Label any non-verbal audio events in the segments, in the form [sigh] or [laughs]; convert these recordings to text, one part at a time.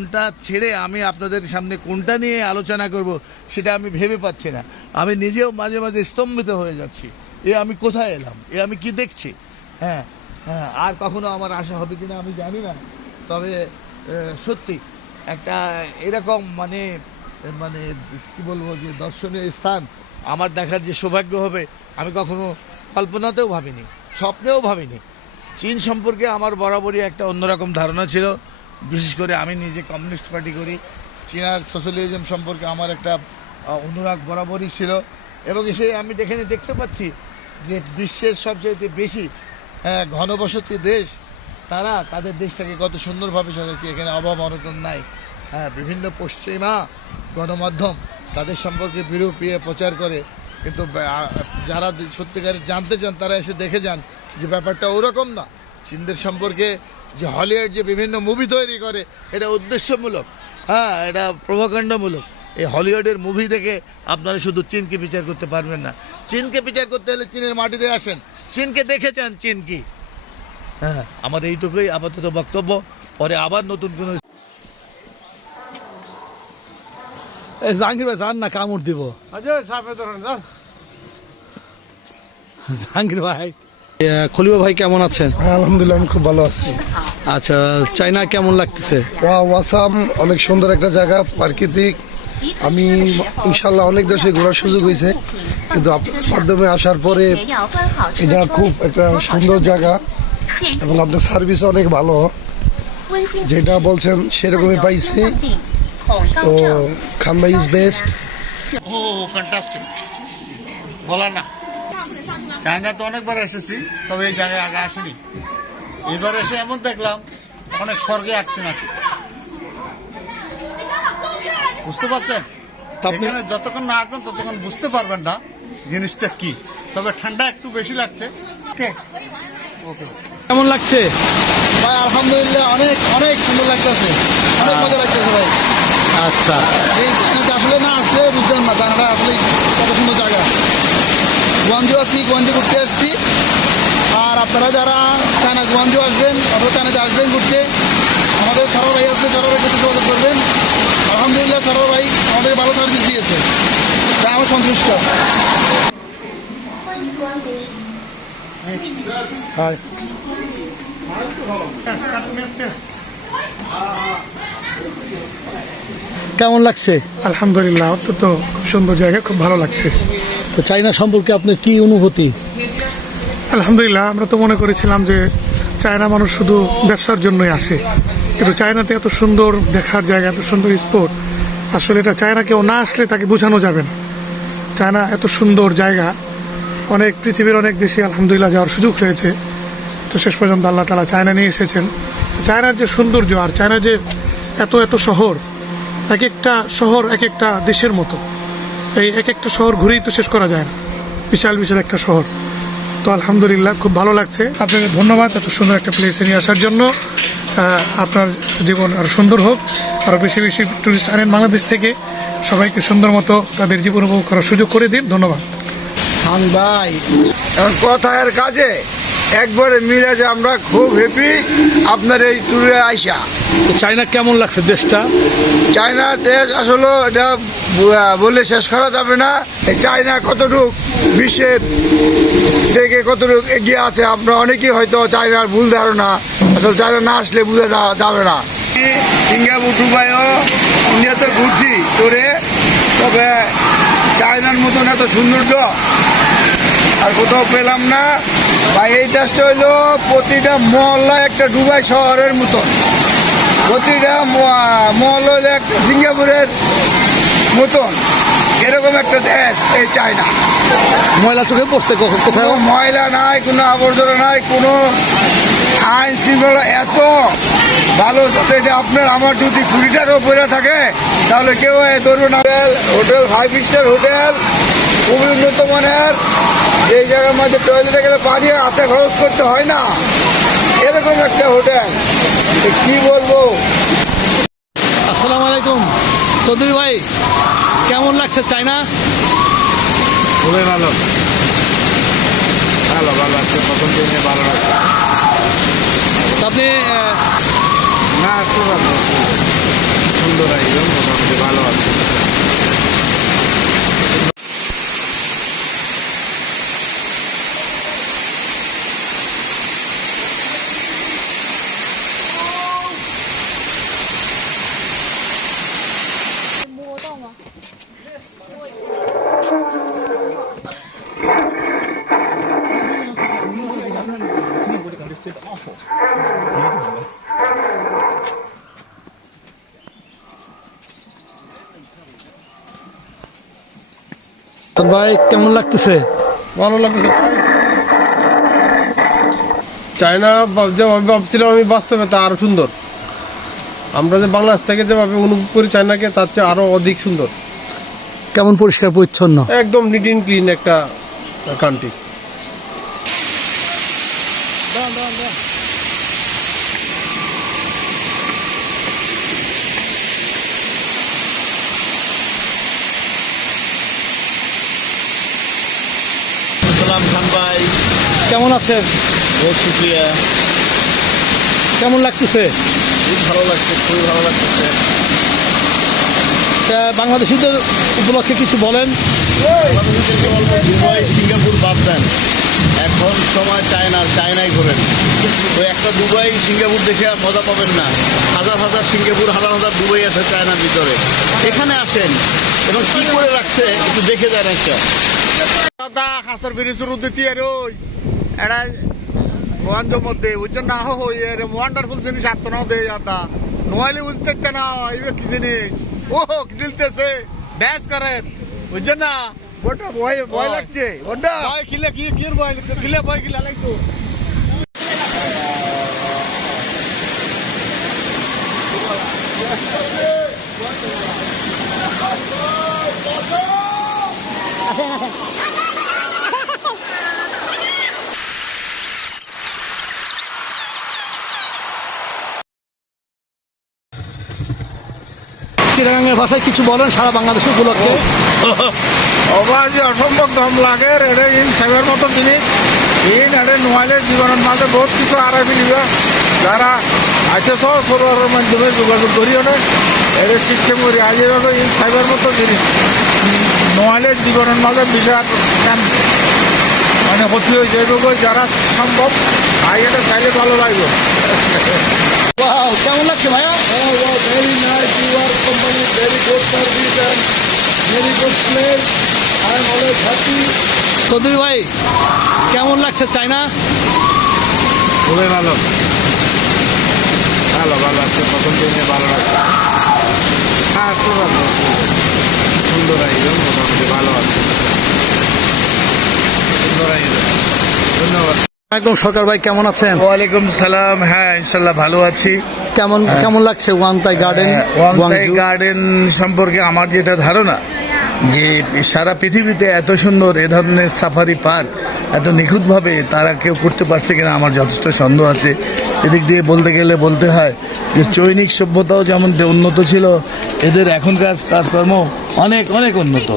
কোনটা ছেড়ে আমি আপনাদের সামনে কোনটা নিয়ে আলোচনা করব সেটা আমি ভেবে পাচ্ছি না। আমি নিজেও মাঝে মাঝে স্তম্ভিত হয়ে যাচ্ছি। এ আমি কোথায় এলাম? এ আমি কি দেখছি? হ্যাঁ হ্যাঁ আর কখনো আমার আশা হবে কিনা আমি জানি না। তবে সত্যি একটা এরকম মানে মানে কি বলব যে দর্শনীয় স্থান আমার দেখার যে সৌভাগ্য হবে, আমি কখনো কল্পনাতেও ভাবিনি, স্বপ্নেও ভাবিনি। চীন সম্পর্কে আমার বরাবরই একটা অন্যরকম ধারণা ছিল। বিশেষ করে আমি নিজে কমিউনিস্ট পার্টি করি চীনার সোশ্যালিজম সম্পর্কে আমার একটা অনুরাগ বরাবরই ছিল। এবং এসে আমি এখানে দেখতে পাচ্ছি যে বিশ্বের সবচেয়ে বেশি হ্যাঁ, ঘনবসতি দেশ তারা তাদের দেশটাকে কত সুন্দরভাবে সাজাচ্ছে এখানে অভাব অনটন নাই। হ্যাঁ বিভিন্ন পশ্চিমা গণমাধ্যম তাদের সম্পর্কে বিরূপ ইয়ে প্রচার করে কিন্তু যারা সত্যিকারের জানতে চান তারা এসে দেখে যান যে ব্যাপারটা ওরকম না। চীনদের সম্পর্কে যে হলিউড যে বিভিন্ন মুভি তৈরি করে এটা উদ্দেশ্যমূলক। হ্যাঁ এটা প্রভাকাণ্ডমূলক। এই হলিউডের মুভি দেখে আপনারা শুধু চীনকে বিচার করতে পারবেন না। চীনকে বিচার করতে হলে চীনের মাটিতে আসেন। চীনকে দেখে যান চীন কি। হ্যাঁ আমার এইটুকুই আপাতত বক্তব্য। পরে আবার নতুন কোনো এই জাহাঙ্গীর ভাই যান না কামড় দিব। আচ্ছা সাপে ধরেন জাহাঙ্গীর ভাই। খলিফা ভাই কেমন আছেন? হ্যাঁ, আলহামদুলিল্লাহ আমি খুব ভালো আছি। আচ্ছা চাইনা কেমন লাগতেছে? ওয়া ওয়াসাম অনেক সুন্দর একটা জায়গা প্রাকৃতিক। আমি ইনশাল্লাহ অনেক দেশে ঘোরার সুযোগ হয়েছে কিন্তু আপনার মাধ্যমে আসার পরে এটা খুব একটা সুন্দর জায়গা এবং আপনার সার্ভিস অনেক ভালো। যেটা বলছেন সেরকমই পাইছি। তো খানবাই ইজ বেস্ট ও ফ্যান্টাস্টিক বলার না। চায়না তো অনেকবার এসেছি তবে এই জায়গায় আগে আসিনি। এবার এসে এমন দেখলাম অনেক স্বর্গে আসছে নাকি। বুঝতে পারছেন? এখানে যতক্ষণ না আসবেন ততক্ষণ বুঝতে পারবেন না জিনিসটা কি। তবে ঠান্ডা একটু বেশি লাগছে। ওকে? ওকে। কেমন লাগছে? ভাই আলহামদুলিল্লাহ অনেক অনেক সুন্দর লাগতেছে। অনেক মজা লাগতেছে ভাই। আচ্ছা। এই আসলে না আসলে বুঝবেন না চায়নাটা আসলে কত সুন্দর জায়গা। গুয়াঞ্জু আছি গুয়াঞ্জু ঘুরতে আসছি। আর আপনারা যারা চায়না গুয়াঞ্জু আসবেন অথবা চায়নাতে আসবেন ঘুরতে আমাদের সরল ভাই আছে ভাইয়ের সাথে যোগাযোগ করবেন। আলহামদুলিল্লাহ সরল ভাই আমাদের ভালো সার্ভিস দিয়েছে। তাই আমি সন্তুষ্ট। হাই কেমন লাগছে? আলহামদুলিল্লাহ অত্যন্ত খুব সুন্দর জায়গা খুব ভালো লাগছে। তো চাইনা সম্পর্কে আপনার কি অনুভূতি? আলহামদুলিল্লাহ, আমরা তো মনে করেছিলাম যে চায়না মানুষ শুধু ব্যবসার জন্যই আসে। কিন্তু চায়নাতে এত সুন্দর দেখার জায়গা, এত সুন্দর স্পোর্ট আসলে এটা চায়না কেউ না আসলে তাকে বোঝানো যাবে না। চায়না এত সুন্দর জায়গা, অনেক পৃথিবীর অনেক দেশে আলহামদুলিল্লাহ যাওয়ার সুযোগ হয়েছে। তো শেষ পর্যন্ত আল্লাহ তালা চায়না নিয়ে এসেছেন। চায়নার যে সৌন্দর্য আর চায়নার যে এত এত শহর, এক একটা শহর, এক একটা দেশের মতো। এই এক একটা শহর ঘুরেই তো শেষ করা যায় না। বিশাল বিশাল একটা শহর। তো আলহামদুলিল্লাহ খুব ভালো লাগছে। আপনাকে ধন্যবাদ এত সুন্দর একটা প্লেসে নিয়ে আসার জন্য। আপনার জীবন আরও সুন্দর হোক। আরও বেশি বেশি ট্যুরিস্ট আনেন বাংলাদেশ থেকে। সবাইকে সুন্দর মতো তাদের জীবন উপভোগ করার সুযোগ করে দিন। ধন্যবাদ। ভাই, এখন কথায়ের কাজে একবারে মিলে যে আমরা খুব হ্যাপি আপনার এই ট্যুরে আইসা। তো চাইনা কেমন লাগছে দেশটা? চায়না দেশ আসলে এটা বলে শেষ করা যাবে না। এই চায়না কতটুক বিশ্বের থেকে কতটুক এগিয়ে আছে আমরা অনেকেই হয়তো চায়নার ভুল ধারণা আসলে চায়না না আসলে বোঝা যাবে না। সিঙ্গাপুর দুবাইও ইন্ডিয়াতে ঘুরছি তোরে তবে চায়নার মতন এত সৌন্দর্য আর কোথাও পেলাম না। বা এই দেশটা হইল প্রতিটা মহল্লা একটা দুবাই শহরের মতন। প্রতিটা মহল হইল একটা সিঙ্গাপুরের মতন। এরকম একটা দেশ এই চায়না। ময়লা চোখে পড়ছে কোথাও ময়লা নাই কোনো আবর্জনা নাই কোনো আইন শৃঙ্খলা এত ভালো এটা আপনার আমার যদি কুড়ি টাকা পড়ে থাকে তাহলে কেউ এ ধরবে না hotel hotel five star hotel খুবই উন্নত মানের এই জায়গার মধ্যে টয়লেটে গেলে পানি হাতে খরচ করতে হয় না। এরকম একটা হোটেল। কি বলব? আসসালামু আলাইকুম। চৌধুরী ভাই কেমন লাগছে চাইনা খুবই ভালো। ভালো ভালো আছে প্রথম দিনে ভালো লাগছে। তো আপনি না আসতে পারব সুন্দর একদম মোটামুটি ভালো আছে। তো ভাই কেমন লাগতেছে? ভালো লাগতেছে। চায়না যেভাবে ভাবছিলাম আমি বাস্তবে তা আরও সুন্দর। আমরা যে বাংলাদেশ থেকে যেভাবে অনুভব করি চায়নাকে তার চেয়ে আরও অধিক সুন্দর। কেমন পরিষ্কার পরিচ্ছন্ন? একদম নিট ইন ক্লিন একটা কান্ট্রি সালাম খান ভাই কেমন আছেন বহুত শুক্রিয়া কেমন লাগতেছে? খুব ভালো লাগছে খুবই ভালো লাগতেছে। বাংলাদেশিদের উপলক্ষে কিছু বলেন। দুবাই সিঙ্গাপুর বাদ দেন। এখন সময় চায়নার চায়নাই করেন তো একটা দুবাই সিঙ্গাপুর দেখে আর মজা পাবেন না। হাজার হাজার সিঙ্গাপুর হাজার হাজার দুবাই আছে চায়নার ভিতরে। এখানে আসেন। এবং কি করে রাখছে একটু দেখে যান একটা। দাদা হাসর বিরিজুর উদ্দিতি এর ওই। এটা গঞ্জ মধ্যে ওই জন্য আহ হই এর ওয়ান্ডারফুল জিনিস আত্ম নাও দে দাদা। নোয়াইলে বুঝতে না এইবে কি জিনিস? ও দিলতেছে ব্যাস করেন ওই জন্য ওটা ভয় ভয় লাগছে ওটা ভয় কিলে কি কি ভয় কিলে ভয় কিলে লাগতো [laughs] চিরাগাঙ্গের ভাষায় কিছু বলেন সারা বাংলাদেশের উপলক্ষে। অবাধি অসম্ভব দম লাগে এটা ইন সেবের মতো জিনিস ইন এটা নোয়াইলের জীবনের মাঝে বহুত কিছু আড়াই ফেলিবা যারা আছে সব সরোয়ারের মাধ্যমে যোগাযোগ করিও না। এটা সিস্টেম করি, আজ ইন সাইবার মতো জিনিস জীবনের মাঝে বিশাল কাম মানে ক্ষতি হয়ে যাবে যারা সম্ভব আই এটা চাইলে ভালো লাগবে কেমন লাগছে ভাইয়া? place. I am always happy. Chowdhury ভাই কেমন লাগছে চায়না? খুবই ভালো। ভালো ভালো আছে প্রথম দিনে ভালো লাগছে। হ্যাঁ আসতে পারব সুন্দর আয়োজন মোটামুটি ভালো আছে। সুন্দর আয়োজন। ধন্যবাদ। একদম সরকার ভাই কেমন আছেন? ওয়ালাইকুম সালাম। হ্যাঁ ইনশাল্লাহ ভালো আছি। কেমন কেমন লাগছে ওয়াংতাই গার্ডেন ওয়াংতাই গার্ডেন সম্পর্কে আমার যেটা ধারণা যে সারা পৃথিবীতে এত সুন্দর এ ধরনের সাফারি পার্ক, এত নিখুঁতভাবে তারা কেউ করতে পারছে কিনা আমার যথেষ্ট সন্দেহ আছে। এদিক দিয়ে বলতে গেলে বলতে হয় যে চৈনিক সভ্যতাও যেমন উন্নত ছিল, এদের এখনকার কাজকর্ম অনেক অনেক উন্নত।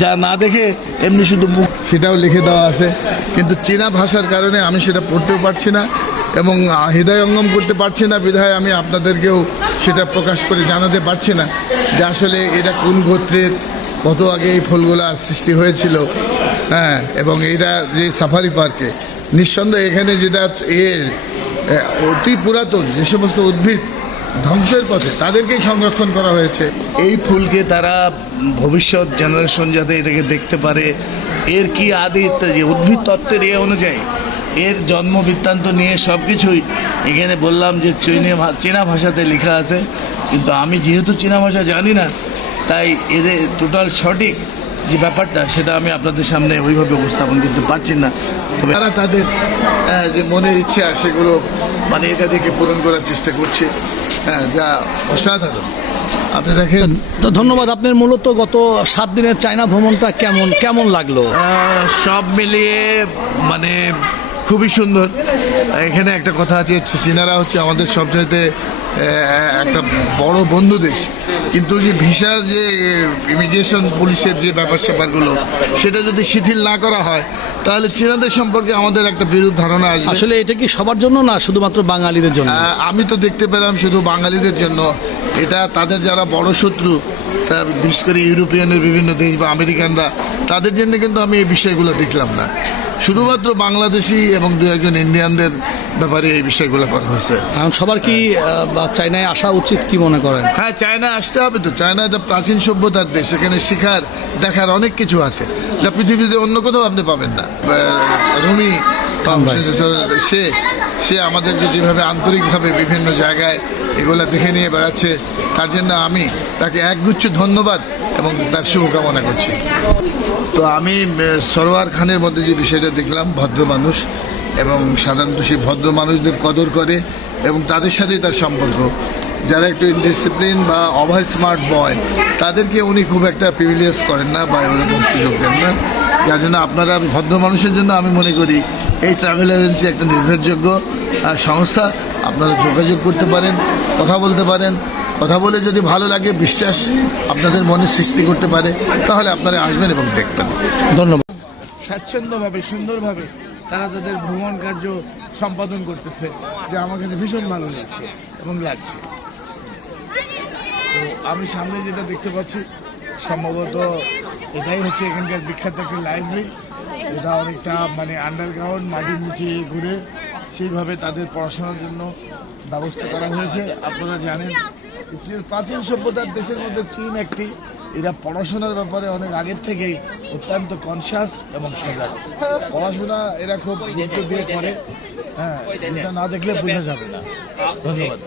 যা না দেখে এমনি শুধু মুখ সেটাও লিখে দেওয়া আছে। কিন্তু চীনা ভাষার কারণে আমি সেটা পড়তেও পারছি না এবং হৃদয়ঙ্গম করতে পারছি না, বিধায় আমি আপনাদেরকেও সেটা প্রকাশ করে জানাতে পারছি না যে আসলে এটা কোন গোত্রের কত আগে এই ফুলগুলা সৃষ্টি হয়েছিল হ্যাঁ এবং এটা যে সাফারি পার্কে নিঃসন্দেহে এখানে যেটা আহ, অতি পুরাতন যে সমস্ত উদ্ভিদ ধ্বংসের পথে তাদেরকেই সংরক্ষণ করা হয়েছে। এই ফুলকে তারা ভবিষ্যৎ জেনারেশন যাতে এটাকে দেখতে পারে এর কি আদি ইত্যাদি উদ্ভিদ তত্ত্বের এ অনুযায়ী এর জন্ম বৃত্তান্ত নিয়ে সব কিছুই এখানে বললাম যে চীনে চীনা ভাষাতে লেখা আছে কিন্তু আমি যেহেতু চীনা ভাষা জানি না তাই এদের টোটাল সঠিক যে ব্যাপারটা সেটা আমি আপনাদের সামনে ওইভাবে উপস্থাপন করতে পারছি না। তবে তারা তাদের যে মনের ইচ্ছা সেগুলো মানে এটা দেখে পূরণ করার চেষ্টা করছে হ্যাঁ যা অসাধারণ। আপনি দেখেন তো ধন্যবাদ আপনার মূলত গত সাত দিনের চায়না ভ্রমণটা কেমন কেমন লাগল? সব মিলিয়ে মানে খুবই সুন্দর। এখানে একটা কথা আছে চীনারা হচ্ছে আমাদের সবচাইতে একটা বড় বন্ধু দেশ। কিন্তু যে ভিসা যে ইমিগ্রেশন পুলিশের যে ব্যাপার স্যাপারগুলো সেটা যদি শিথিল না করা হয় তাহলে চীনাদের সম্পর্কে আমাদের একটা বিরূপ ধারণা আসবে। আসলে এটা কি সবার জন্য না শুধুমাত্র বাঙালিদের জন্য? আমি তো দেখতে পেলাম শুধু বাঙালিদের জন্য। এটা তাদের যারা বড় শত্রু তা বিশেষ করে ইউরোপিয়ানের বিভিন্ন দেশ বা আমেরিকানরা তাদের জন্য কিন্তু আমি এই বিষয়গুলো দেখলাম না। শুধুমাত্র বাংলাদেশি এবং দু একজন ইন্ডিয়ানদের ব্যাপারে এই বিষয়গুলো করা হয়েছে। সবার কি চায়নায় আসা উচিত কি মনে করেন? হ্যাঁ চায়না আসতে হবে তো। চায়না একটা প্রাচীন সভ্যতার দেশ সেখানে শিখার দেখার অনেক কিছু আছে। যা পৃথিবীতে অন্য কোথাও আপনি পাবেন না। রুমি সে সে আমাদেরকে যেভাবে আন্তরিকভাবে বিভিন্ন জায়গায় এগুলা দেখে নিয়ে বেড়াচ্ছে তার জন্য আমি তাকে একগুচ্ছ ধন্যবাদ এবং তার শুভকামনা করছি। তো আমি সরোয়ার খানের মধ্যে যে বিষয়টা দেখলাম, ভদ্র মানুষ এবং সাধারণত সেই ভদ্র মানুষদের কদর করে এবং তাদের সাথেই তার সম্পর্ক। যারা একটু ইনডিসিপ্লিন বা ওভার স্মার্ট বয় তাদেরকে উনি খুব একটা প্রিভিলিয়াস করেন না বা এরকম সুযোগ দেন না। যার জন্য আপনারা ভদ্র মানুষের জন্য আমি মনে করি এই ট্রাভেল এজেন্সি একটা নির্ভরযোগ্য সংস্থা। আপনারা যোগাযোগ করতে পারেন, কথা বলতে পারেন। কথা বলে যদি ভালো লাগে বিশ্বাস আপনাদের মনে সৃষ্টি করতে পারে তাহলে আপনারা আসবেন এবং দেখবেন। ধন্যবাদ। স্বাচ্ছন্দ্যভাবে সুন্দরভাবে তারা তাদের ভ্রমণ কার্য সম্পাদন করতেছে যে আমার কাছে ভীষণ ভালো লাগছে এবং লাগছে। তো আমি সামনে যেটা দেখতে পাচ্ছি সম্ভবত এটাই হচ্ছে এখানকার বিখ্যাত একটা লাইব্রেরি এটা অনেকটা মানে আন্ডারগ্রাউন্ড মাটির নিচে ঘুরে সেইভাবে তাদের পড়াশোনার জন্য ব্যবস্থা করা হয়েছে। আপনারা জানেন প্রাচীন সভ্যতার দেশের মধ্যে চীন একটি, এরা পড়াশোনার ব্যাপারে অনেক আগের থেকেই অত্যন্ত কনসিয়াস এবং সজাগ। পড়াশোনা এরা খুব গুরুত্ব দিয়ে করে। হ্যাঁ এটা না দেখলে বোঝা যাবে না। ধন্যবাদ।